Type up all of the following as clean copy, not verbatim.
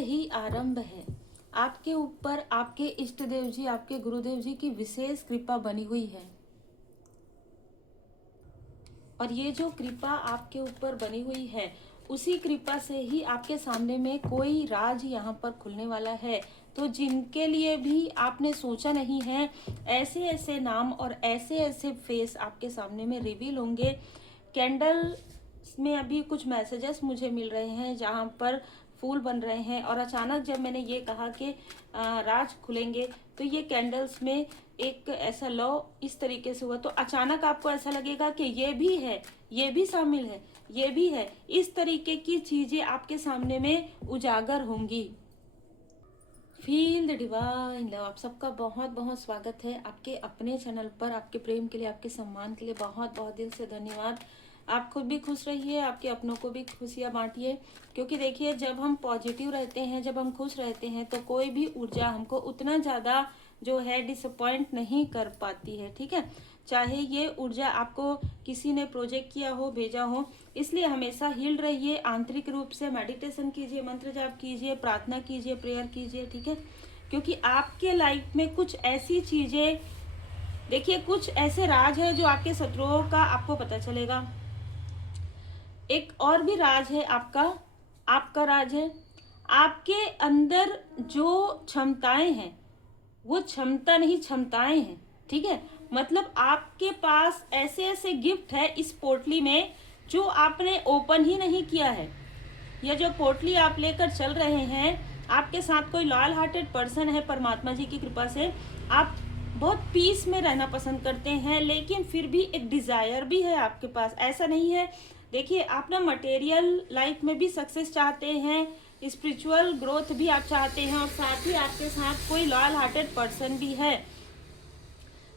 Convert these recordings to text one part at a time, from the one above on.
ही आरंभ है। आपके ऊपर आपके इष्ट देव जी, आपके गुरुदेव जी की विशेष कृपा बनी हुई है। और ये जो कृपा आपके ऊपर बनी हुई है, उसी कृपा से ही आपके सामने में कोई राज यहाँ पर खुलने वाला है। तो जिनके लिए भी आपने सोचा नहीं है, ऐसे ऐसे नाम और ऐसे ऐसे फेस आपके सामने में रिवील होंगे। कैंडल में अभी कुछ मैसेजेस मुझे मिल रहे हैं जहाँ पर फूल बन रहे हैं, और अचानक जब मैंने ये कहा कि राज खुलेंगे, तो ये कैंडल्स में एक ऐसा लॉ इस तरीके से हुआ। तो अचानक आपको ऐसा लगेगा कि ये भी है, ये भी शामिल है, ये भी है। इस तरीके की चीजें आपके सामने में उजागर होंगी। Feel the divine love. आप सबका बहुत बहुत स्वागत है आपके अपने चैनल पर। आपके प्रेम के लिए, आपके सम्मान के लिए बहुत बहुत दिल से धन्यवाद। आप खुद भी खुश रहिए, आपके अपनों को भी खुशियाँ बांटिए, क्योंकि देखिए जब हम पॉजिटिव रहते हैं, जब हम खुश रहते हैं, तो कोई भी ऊर्जा हमको उतना ज़्यादा जो है डिसअपॉइंट नहीं कर पाती है। ठीक है, चाहे ये ऊर्जा आपको किसी ने प्रोजेक्ट किया हो, भेजा हो। इसलिए हमेशा हील्ड रहिए, आंतरिक रूप से मेडिटेशन कीजिए, मंत्र जाप कीजिए, प्रार्थना कीजिए, प्रेयर कीजिए। ठीक है, क्योंकि आपके लाइफ में कुछ ऐसी चीजें, देखिए कुछ ऐसे राज है जो आपके शत्रुओं का आपको पता चलेगा। एक और भी राज है आपका राज है। आपके अंदर जो क्षमताएं हैं, वो क्षमता नहीं, क्षमताएं हैं। ठीक है, मतलब आपके पास ऐसे ऐसे गिफ्ट है इस पोटली में जो आपने ओपन ही नहीं किया है। यह जो पोटली आप लेकर चल रहे हैं, आपके साथ कोई लॉयल हार्टेड पर्सन है। परमात्मा जी की कृपा से आप बहुत पीस में रहना पसंद करते हैं, लेकिन फिर भी एक डिजायर भी है आपके पास। ऐसा नहीं है, देखिए आप ना मटेरियल लाइफ में भी सक्सेस चाहते हैं, स्पिरिचुअल ग्रोथ भी आप चाहते हैं, और साथ ही आपके साथ कोई लॉयल हार्टेड पर्सन भी है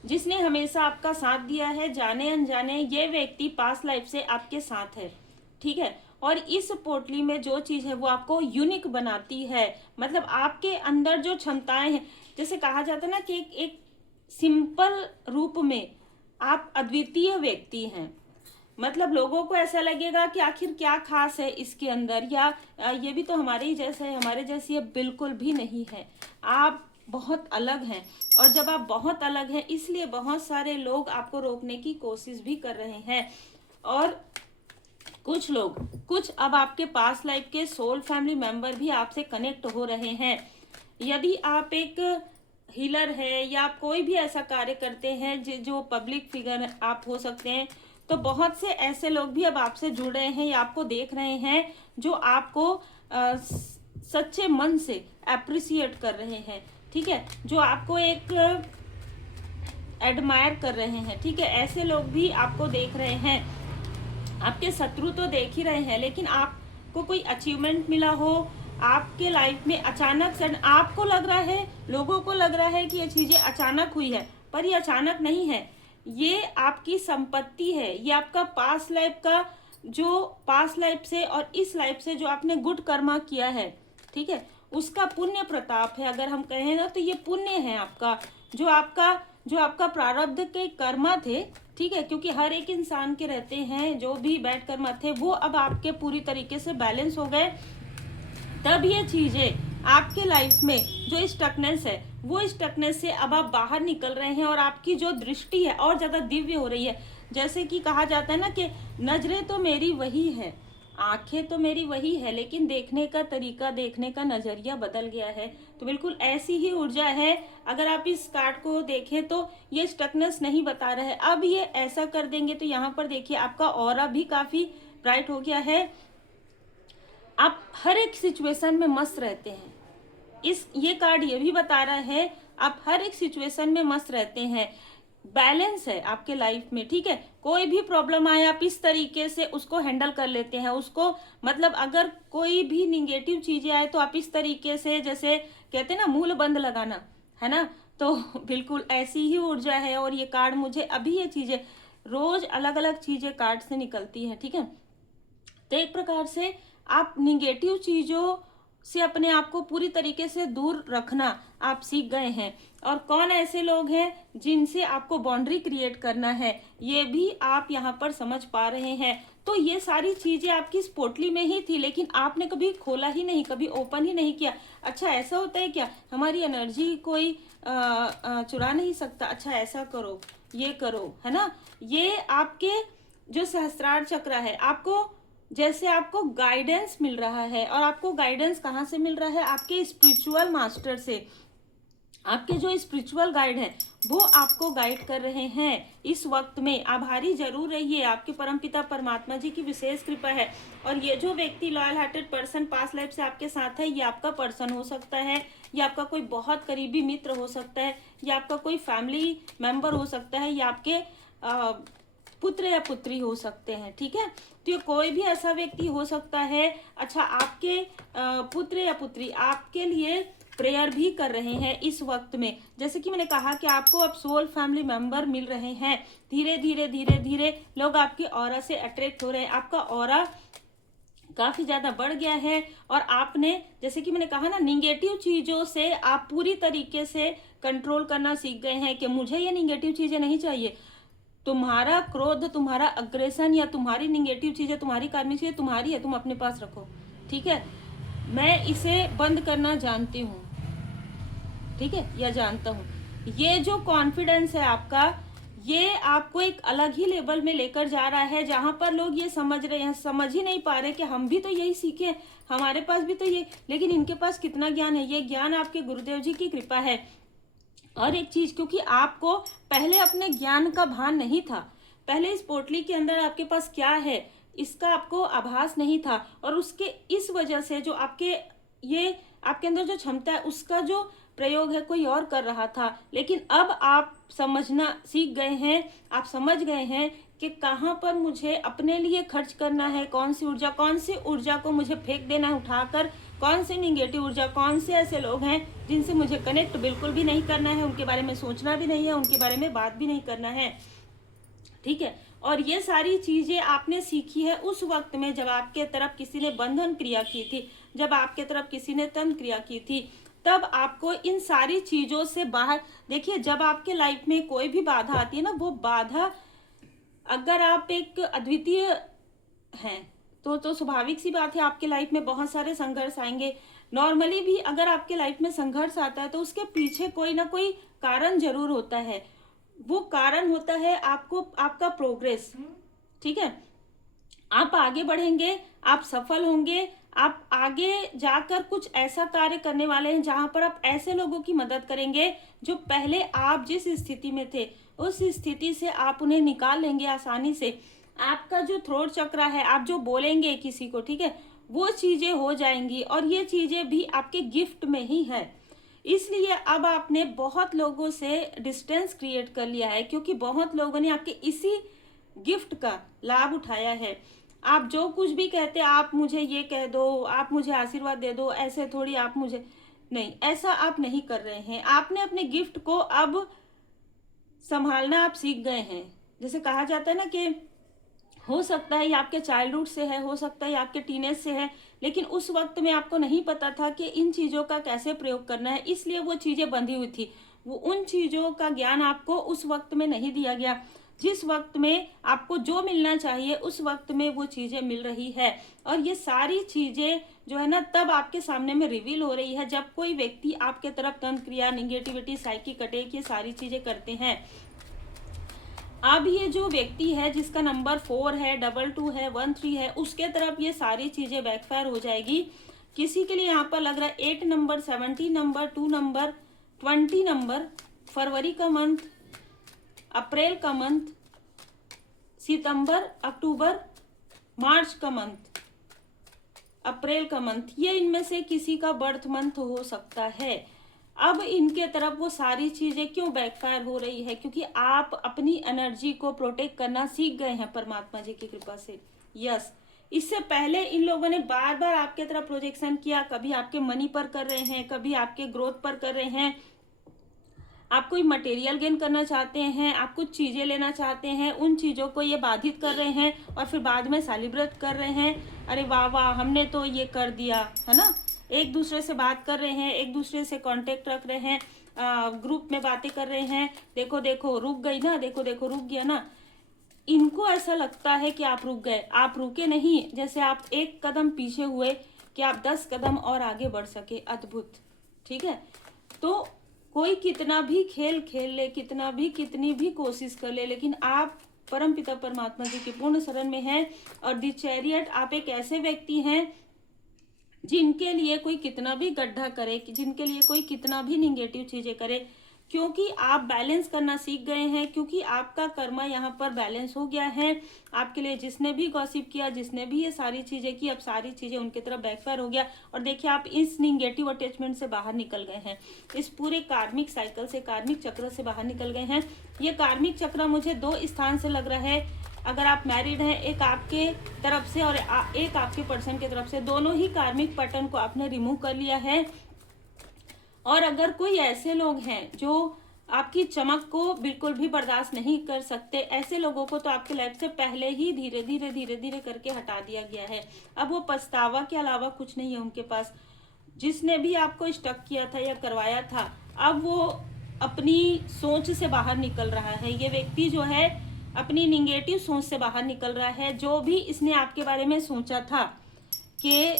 जिसने हमेशा आपका साथ दिया है। जाने अनजाने ये व्यक्ति पास्ट लाइफ से आपके साथ है। ठीक है, और इस पोटली में जो चीज है वो आपको यूनिक बनाती है। मतलब आपके अंदर जो क्षमताएं हैं, जैसे कहा जाता है ना कि एक सिंपल रूप में आप अद्वितीय व्यक्ति हैं। मतलब लोगों को ऐसा लगेगा कि आखिर क्या खास है इसके अंदर, या ये भी तो हमारे ही जैसा है, हमारे जैसी। ये बिल्कुल भी नहीं है, आप बहुत अलग हैं। और जब आप बहुत अलग हैं, इसलिए बहुत सारे लोग आपको रोकने की कोशिश भी कर रहे हैं। और कुछ अब आपके पास लाइफ के सोल फैमिली मेंबर भी आपसे कनेक्ट हो रहे हैं। यदि आप एक हीलर है या आप कोई भी ऐसा कार्य करते हैं जो पब्लिक फिगर आप हो सकते हैं, तो बहुत से ऐसे लोग भी अब आपसे जुड़ रहे हैं या आपको देख रहे हैं, जो आपको सच्चे मन से अप्रिसिएट कर रहे हैं। ठीक है, जो आपको एक एडमायर कर रहे हैं। ठीक है, ऐसे लोग भी आपको देख रहे हैं। आपके शत्रु तो देख ही रहे हैं, लेकिन आपको कोई अचीवमेंट मिला हो आपके लाइफ में अचानक से, आपको लग रहा है, लोगों को लग रहा है कि ये चीजें अचानक हुई है, पर ये अचानक नहीं है। ये आपकी संपत्ति है, ये आपका पास्ट लाइफ का, जो पास्ट लाइफ से और इस लाइफ से जो आपने गुड कर्मा किया है, ठीक है, उसका पुण्य प्रताप है। अगर हम कहें ना, तो ये पुण्य है आपका, जो आपका प्रारब्ध के कर्मा थे। ठीक है, क्योंकि हर एक इंसान के रहते हैं, जो भी बैड कर्मा थे वो अब आपके पूरी तरीके से बैलेंस हो गए। तब ये चीजें आपके लाइफ में जो स्टकनेस है, वो स्टकनेस से अब आप बाहर निकल रहे हैं, और आपकी जो दृष्टि है और ज्यादा दिव्य हो रही है। जैसे कि कहा जाता है ना कि नजरें तो मेरी वही है, आंखें तो मेरी वही है, लेकिन देखने का तरीका, देखने का नजरिया बदल गया है। तो बिल्कुल ऐसी ही ऊर्जा है। अगर आप इस कार्ड को देखें तो ये स्टकनेस नहीं बता रहा है, अब ये ऐसा कर देंगे। तो यहाँ पर देखिए आपका ऑरा भी काफी ब्राइट हो गया है। आप हर एक सिचुएशन में मस्त रहते हैं। ये कार्ड ये भी बता रहा है आप हर एक सिचुएशन में मस्त रहते हैं। बैलेंस है आपके लाइफ में। ठीक है, कोई भी प्रॉब्लम आए आप इस तरीके से उसको हैंडल कर लेते हैं उसको। मतलब अगर कोई भी निगेटिव चीजें आए तो आप इस तरीके से, जैसे कहते हैं ना मूल बंद लगाना, है ना, तो बिल्कुल ऐसी ही ऊर्जा है। और ये कार्ड मुझे अभी, ये चीजें रोज अलग अलग चीजें कार्ड से निकलती है। ठीक है, तो एक प्रकार से आप निगेटिव चीजों से अपने आप को पूरी तरीके से दूर रखना आप सीख गए हैं। और कौन ऐसे लोग हैं जिनसे आपको बाउंड्री क्रिएट करना है, ये भी आप यहाँ पर समझ पा रहे हैं। तो ये सारी चीजें आपकी इस पोटली में ही थी, लेकिन आपने कभी खोला ही नहीं, कभी ओपन ही नहीं किया। अच्छा ऐसा होता है क्या, हमारी एनर्जी कोई चुरा नहीं सकता? अच्छा ऐसा करो, ये करो, है ना। ये आपके जो सहस्त्रार चक्र है, आपको जैसे आपको गाइडेंस मिल रहा है, और आपको गाइडेंस कहाँ से मिल रहा है? आपके स्पिरिचुअल मास्टर से। आपके जो स्पिरिचुअल गाइड है वो आपको गाइड कर रहे हैं इस वक्त में। आभारी जरूर रहिए, आपके परमपिता परमात्मा जी की विशेष कृपा है। और ये जो व्यक्ति loyal hearted person past life से आपके साथ है, ये आपका पर्सन हो सकता है, ये आपका कोई बहुत करीबी मित्र हो सकता है, ये आपका कोई फैमिली मेंबर हो सकता है, ये आपके पुत्र या पुत्री हो सकते हैं, ठीक है। तो ये कोई भी ऐसा व्यक्ति हो सकता है। अच्छा, आपके पुत्र या पुत्री आपके लिए प्रेयर भी कर रहे हैं इस वक्त में। जैसे कि मैंने कहा कि आपको अब सोल फैमिली मेंबर मिल रहे हैं। धीरे धीरे धीरे धीरे लोग आपकी ऑरा से अट्रैक्ट हो रहे हैं, आपका ऑरा काफी ज्यादा बढ़ गया है। और आपने, जैसे कि मैंने कहा ना, निगेटिव चीजों से आप पूरी तरीके से कंट्रोल करना सीख गए हैं कि मुझे ये निगेटिव चीजें नहीं चाहिए। तुम्हारा क्रोध, तुम्हारा अग्रेशन या तुम्हारी निगेटिव चीजें, तुम्हारी कार्मिक चीजें तुम्हारी है, तुम अपने पास रखो, ठीक है। मैं इसे बंद करना जानती हूँ, ठीक है, या जानता हूँ। ये जो कॉन्फिडेंस है आपका, ये आपको एक अलग ही लेवल में लेकर जा रहा है, जहां पर लोग ये समझ रहे हैं, समझ ही नहीं पा रहे कि हम भी तो यही सीखे, हमारे पास भी तो ये, लेकिन इनके पास कितना ज्ञान है। ये ज्ञान आपके गुरुदेव जी की कृपा है। और एक चीज, क्योंकि आपको पहले अपने ज्ञान का भान नहीं था, पहले इस पोटली के अंदर आपके पास क्या है इसका आपको आभास नहीं था, और उसके इस वजह से जो आपके ये आपके अंदर जो क्षमता है उसका जो प्रयोग है कोई और कर रहा था। लेकिन अब आप समझना सीख गए हैं, आप समझ गए हैं कि कहाँ पर मुझे अपने लिए खर्च करना है, कौन सी ऊर्जा को मुझे फेंक देना है उठाकर, कौन सी निगेटिव ऊर्जा, कौन से ऐसे लोग हैं जिनसे मुझे कनेक्ट बिल्कुल भी नहीं करना है, उनके बारे में सोचना भी नहीं है, उनके बारे में बात भी नहीं करना है, ठीक है। और ये सारी चीजें आपने सीखी है उस वक्त में जब आपके तरफ किसी ने बंधन क्रिया की थी, जब आपके तरफ किसी ने तंत्र क्रिया की थी, तब आपको इन सारी चीजों से बाहर। देखिए, जब आपके लाइफ में कोई भी बाधा आती है ना, वो बाधा, अगर आप एक अद्वितीय हैं तो स्वाभाविक सी बात है आपके लाइफ में बहुत सारे संघर्ष आएंगे। नॉर्मली भी अगर आपके लाइफ में संघर्ष आता है तो उसके पीछे कोई ना कोई कारण जरूर होता है। वो कारण होता है आपको आपका प्रोग्रेस, ठीक है। आप आगे बढ़ेंगे, आप सफल होंगे, आप आगे जाकर कुछ ऐसा कार्य करने वाले हैं जहां पर आप ऐसे लोगों की मदद करेंगे जो पहले आप जिस स्थिति में थे उस स्थिति से आप उन्हें निकाल लेंगे आसानी से। आपका जो थ्रोट चक्र है, आप जो बोलेंगे किसी को, ठीक है, वो चीजें हो जाएंगी। और ये चीजें भी आपके गिफ्ट में ही है। इसलिए अब आपने बहुत लोगों से डिस्टेंस क्रिएट कर लिया है, क्योंकि बहुत लोगों ने आपके इसी गिफ्ट का लाभ उठाया है। आप जो कुछ भी कहते हैं, आप मुझे ये कह दो, आप मुझे आशीर्वाद दे दो, ऐसे थोड़ी, आप मुझे नहीं, ऐसा आप नहीं कर रहे हैं। आपने अपने गिफ्ट को अब संभालना आप सीख गए हैं। जैसे कहा जाता है ना कि हो सकता है ये आपके चाइल्डहुड से है, हो सकता है ये आपके टीनेज से है, लेकिन उस वक्त में आपको नहीं पता था कि इन चीजों का कैसे प्रयोग करना है, इसलिए वो चीजें बंधी हुई थी। वो उन चीजों का ज्ञान आपको उस वक्त में नहीं दिया गया। जिस वक्त में आपको जो मिलना चाहिए उस वक्त में वो चीजें मिल रही है। और ये सारी चीजें जो है ना, तब आपके सामने में रिवील हो रही है जब कोई व्यक्ति आपके तरफ तंत्र क्रिया, निगेटिविटी, साइकिक अटैक, ये सारी चीजें करते हैं। अब ये जो व्यक्ति है जिसका नंबर 4 है, 22 है, 13 है, उसके तरफ ये सारी चीजें बैकफायर हो जाएगी। किसी के लिए यहाँ पर लग रहा है 8 नंबर, 17 नंबर, 2 नंबर, 20 नंबर, फरवरी का मंथ, अप्रैल का मंथ, सितंबर, अक्टूबर, मार्च का मंथ, अप्रैल का मंथ, ये इनमें से किसी का बर्थ मंथ हो सकता है। अब इनके तरफ वो सारी चीजें क्यों बैकफायर हो रही है? क्योंकि आप अपनी एनर्जी को प्रोटेक्ट करना सीख गए हैं परमात्मा जी की कृपा से। यस, इससे पहले इन लोगों ने बार बार आपके तरफ प्रोजेक्शन किया, कभी आपके मनी पर कर रहे हैं, कभी आपके ग्रोथ पर कर रहे हैं। आप कोई मटेरियल गेन करना चाहते हैं, आप कुछ चीजें लेना चाहते हैं, उन चीजों को ये बाधित कर रहे हैं और फिर बाद में सेलिब्रेट कर रहे हैं, अरे वाह वाह हमने तो ये कर दिया, है ना। एक दूसरे से बात कर रहे हैं, एक दूसरे से कांटेक्ट रख रहे हैं, ग्रुप में बातें कर रहे हैं, देखो देखो रुक गई ना, देखो देखो रुक गया ना। इनको ऐसा लगता है कि आप रुक गए, आप रुके नहीं, जैसे आप एक कदम पीछे हुए कि आप 10 कदम और आगे बढ़ सके। अद्भुत। ठीक है, तो कोई कितना भी खेल खेल ले, कितनी भी कोशिश कर ले, लेकिन आप परम पिता परमात्मा जी की पूर्ण शरण में हैं। और द चैरियट, आप एक ऐसे व्यक्ति हैं जिनके लिए कोई कितना भी गड्ढा करे, जिनके लिए कोई कितना भी निगेटिव चीजें करे, क्योंकि आप बैलेंस करना सीख गए हैं, क्योंकि आपका कर्मा यहाँ पर बैलेंस हो गया है। आपके लिए जिसने भी गॉसिप किया, जिसने भी ये सारी चीजें की, अब सारी चीजें उनकी तरफ बैकफायर हो गया। और देखिए, आप इस निगेटिव अटैचमेंट से बाहर निकल गए हैं, इस पूरे कार्मिक साइकिल से, कार्मिक चक्र से बाहर निकल गए हैं। ये कार्मिक चक्र मुझे 2 स्थान से लग रहा है। अगर आप मैरिड हैं, एक आपके तरफ से और एक आपके पर्सन की तरफ से, दोनों ही कार्मिक पैटर्न को आपने रिमूव कर लिया है। और अगर कोई ऐसे लोग हैं जो आपकी चमक को बिल्कुल भी बर्दाश्त नहीं कर सकते, ऐसे लोगों को तो आपके लाइफ से पहले ही धीरे धीरे करके हटा दिया गया है। अब वो पछतावा के अलावा कुछ नहीं है उनके पास। जिसने भी आपको स्टक किया था या करवाया था, अब वो अपनी सोच से बाहर निकल रहा है। ये व्यक्ति जो है अपनी निगेटिव सोच से बाहर निकल रहा है। जो भी इसने आपके बारे में सोचा था, कि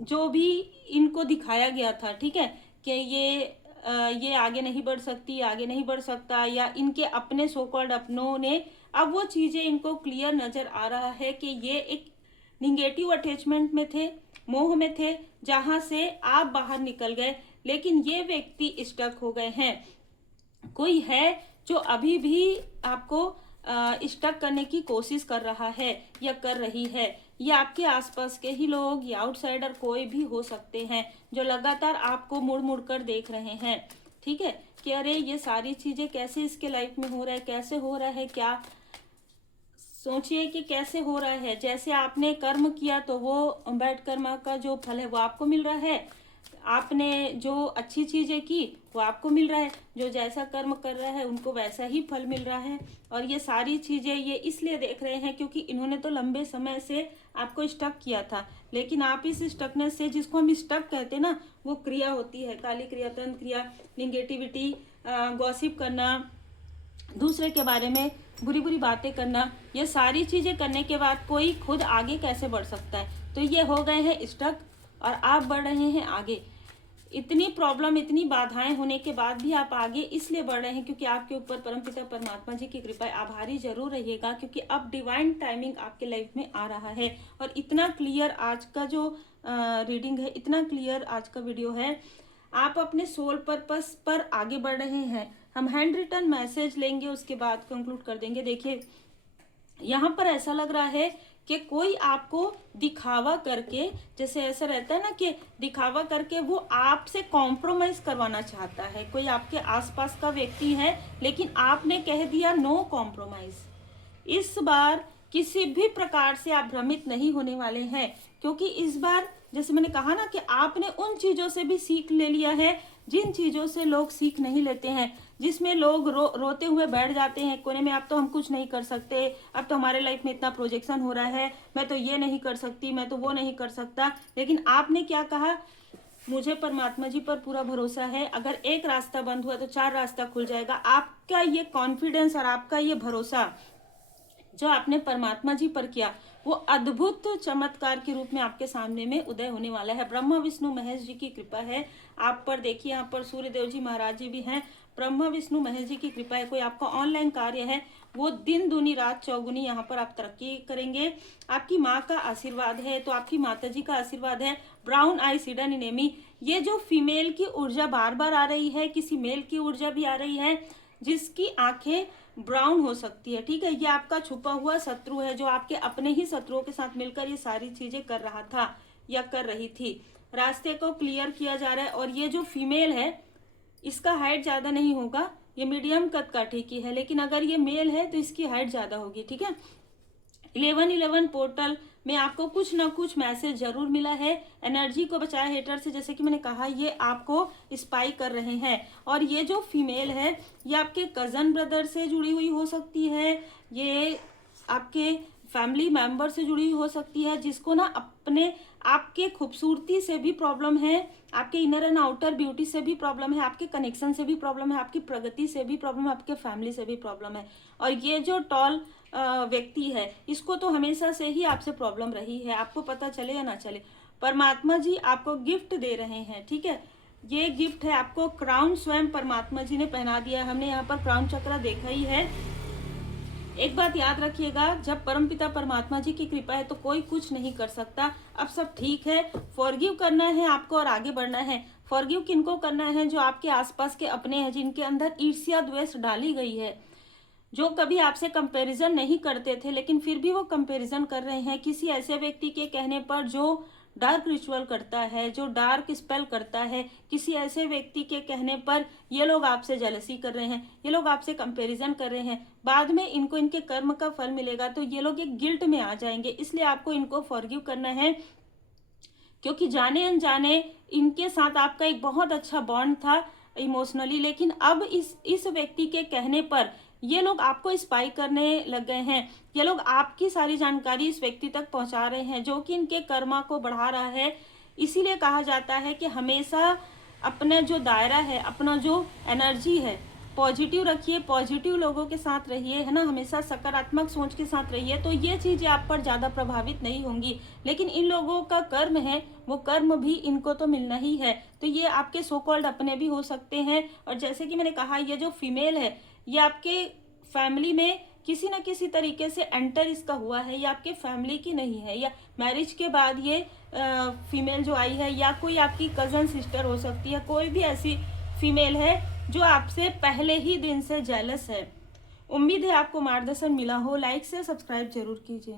जो भी इनको दिखाया गया था, ठीक है, कि ये आगे नहीं बढ़ सकती, आगे नहीं बढ़ सकता, या इनके अपने सो कॉल्ड अपनों ने, अब वो चीजें इनको क्लियर नजर आ रहा है कि ये एक निगेटिव अटैचमेंट में थे, मोह में थे, जहां से आप बाहर निकल गए, लेकिन ये व्यक्ति स्टक हो गए हैं। कोई है जो अभी भी आपको स्टक करने की कोशिश कर रहा है या कर रही है। ये आपके आसपास के ही लोग या आउटसाइडर कोई भी हो सकते हैं, जो लगातार आपको मुड़ मुड़ कर देख रहे हैं। ठीक है, कि अरे ये सारी चीजें कैसे इसके लाइफ में हो रहा है, कैसे हो रहा है, क्या सोचिए कि कैसे हो रहा है। जैसे आपने कर्म किया तो वो बैड कर्मा का जो फल है वो आपको मिल रहा है, आपने जो अच्छी चीजें की वो आपको मिल रहा है, जो जैसा कर्म कर रहा है उनको वैसा ही फल मिल रहा है। और ये सारी चीजें ये इसलिए देख रहे हैं क्योंकि इन्होंने तो लंबे समय से आपको स्टक किया था, लेकिन आप इस स्टकनेस से, जिसको हम स्टक कहते हैं ना, वो क्रिया होती है, काली क्रिया, तंत्र क्रिया, निगेटिविटी, गॉसिप करना, दूसरे के बारे में बुरी बुरी बातें करना, ये सारी चीजें करने के बाद कोई खुद आगे कैसे बढ़ सकता है। तो ये हो गए हैं स्टक और आप बढ़ रहे हैं आगे। इतनी प्रॉब्लम, इतनी बाधाएं होने के बाद भी आप आगे इसलिए बढ़ रहे हैं क्योंकि आपके ऊपर परमपिता परमात्मा जी की कृपा है। आभारी जरूर रहिएगा, क्योंकि अब डिवाइन टाइमिंग आपके लाइफ में आ रहा है। और इतना क्लियर आज का जो रीडिंग है, इतना क्लियर आज का वीडियो है, आप अपने सोल पर्पस पर आगे बढ़ रहे हैं। हम हैंड रिटन मैसेज लेंगे, उसके बाद कंक्लूड कर देंगे। देखिए, यहाँ पर ऐसा लग रहा है कि कोई आपको दिखावा करके, जैसे ऐसा रहता है ना कि दिखावा करके वो आपसे कॉम्प्रोमाइज करवाना चाहता है। कोई आपके आसपास का व्यक्ति है, लेकिन आपने कह दिया नो कॉम्प्रोमाइज। इस बार किसी भी प्रकार से आप भ्रमित नहीं होने वाले हैं, क्योंकि इस बार जैसे मैंने कहा ना कि आपने उन चीजों से भी सीख ले लिया है जिन चीजों से लोग सीख नहीं लेते हैं, जिसमें लोग रोते हुए बैठ जाते हैं कोने में, अब तो हम कुछ नहीं कर सकते, अब तो हमारे लाइफ में इतना प्रोजेक्शन हो रहा है, मैं तो ये नहीं कर सकती, मैं तो वो नहीं कर सकता। लेकिन आपने क्या कहा, मुझे परमात्मा जी पर पूरा भरोसा है, अगर एक रास्ता बंद हुआ तो 4 रास्ता खुल जाएगा। आपका ये कॉन्फिडेंस और आपका ये भरोसा जो आपने परमात्मा जी पर किया, वो अद्भुत चमत्कार के रूप में आपके सामने में उदय होने वाला है। ब्रह्मा विष्णु महेश जी की कृपा है आप पर। देखिए, यहाँ पर सूर्यदेव जी महाराज जी भी हैं। ब्रह्मा विष्णु महेश जी की कृपा है। कोई आपका ऑनलाइन कार्य है, वो दिन दूनी रात चौगुनी यहाँ पर आप तरक्की करेंगे। आपकी माँ का आशीर्वाद है, तो आपकी माता जी का आशीर्वाद है। ब्राउन आई सीडन इनेमी, ये जो फीमेल की ऊर्जा बार बार आ रही है, किसी मेल की ऊर्जा भी आ रही है जिसकी आंखें ब्राउन हो सकती है। ठीक है, ये आपका छुपा हुआ शत्रु है, जो आपके अपने ही शत्रुओं के साथ मिलकर ये सारी चीजें कर रहा था या कर रही थी। रास्ते को क्लियर किया जा रहा है। और ये जो फीमेल है, इसका हाइट ज्यादा नहीं होगा, ये मीडियम कद का ठीक ही है, लेकिन अगर ये मेल है तो इसकी हाइट ज्यादा होगी। ठीक है, 1111 पोर्टल में आपको कुछ ना कुछ मैसेज जरूर मिला है। एनर्जी को बचाए हेटर से, जैसे कि मैंने कहा, ये आपको स्पाई कर रहे हैं। और ये जो फीमेल है, ये आपके कजन ब्रदर से जुड़ी हुई हो सकती है, ये आपके फैमिली मेंबर से जुड़ी हुई हो सकती है, जिसको ना अपने आपके खूबसूरती से भी प्रॉब्लम है, आपके इनर एंड आउटर ब्यूटी से भी प्रॉब्लम है, आपके कनेक्शन से भी प्रॉब्लम है, आपकी प्रगति से भी प्रॉब्लम है, आपके फैमिली से भी प्रॉब्लम है। और ये जो टॉल व्यक्ति है, इसको तो हमेशा से ही आपसे प्रॉब्लम रही है, आपको पता चले या ना चले। परमात्मा जी आपको गिफ्ट दे रहे हैं, ठीक है। ये गिफ्ट है आपको, क्राउन स्वयं परमात्मा जी ने पहना दिया। हमने यहाँ पर क्राउन चक्र देखा ही है। एक बात याद रखिएगा, जब परमपिता परमात्मा जी की कृपा है तो कोई कुछ नहीं कर सकता। अब सब ठीक है, फॉरगिव करना है आपको और आगे बढ़ना है। फॉरगिव किनको करना है? जो आपके आसपास के अपने हैं, जिनके अंदर ईर्ष्या द्वेष डाली गई है, जो कभी आपसे कंपैरिजन नहीं करते थे लेकिन फिर भी वो कंपैरिजन कर रहे हैं किसी ऐसे व्यक्ति के कहने पर जो डार्क रिचुअल करता है, जो डार्क स्पेल करता है। किसी ऐसे व्यक्ति के कहने पर ये लोग आपसे जेलसी कर रहे हैं, ये लोग आपसे कंपैरिजन कर रहे हैं। बाद में इनको इनके कर्म का फल मिलेगा तो ये लोग एक गिल्ट में आ जाएंगे। इसलिए आपको इनको फॉरगिव करना है, क्योंकि जाने अनजाने इनके साथ आपका एक बहुत अच्छा बॉन्ड था इमोशनली, लेकिन अब इस व्यक्ति के कहने पर ये लोग आपको स्पाई करने लग गए हैं। ये लोग आपकी सारी जानकारी इस व्यक्ति तक पहुंचा रहे हैं, जो कि इनके कर्मा को बढ़ा रहा है। इसीलिए कहा जाता है कि हमेशा अपना जो दायरा है, अपना जो एनर्जी है, पॉजिटिव रखिए, पॉजिटिव लोगों के साथ रहिए, है ना, हमेशा सकारात्मक सोच के साथ रहिए, तो ये चीजें आप पर ज्यादा प्रभावित नहीं होंगी। लेकिन इन लोगों का कर्म है, वो कर्म भी इनको तो मिलना ही है, तो ये आपके सो कॉल्ड अपने भी हो सकते हैं। और जैसे कि मैंने कहा, ये जो फीमेल है ये आपके फैमिली में किसी न किसी तरीके से एंटर इसका हुआ है, ये आपके फैमिली की नहीं है, या मैरिज के बाद ये फीमेल जो आई है, या कोई आपकी कजन सिस्टर हो सकती है, कोई भी ऐसी फीमेल है जो आपसे पहले ही दिन से जेलस है। उम्मीद है आपको मार्गदर्शन मिला हो। लाइक से सब्सक्राइब जरूर कीजिए।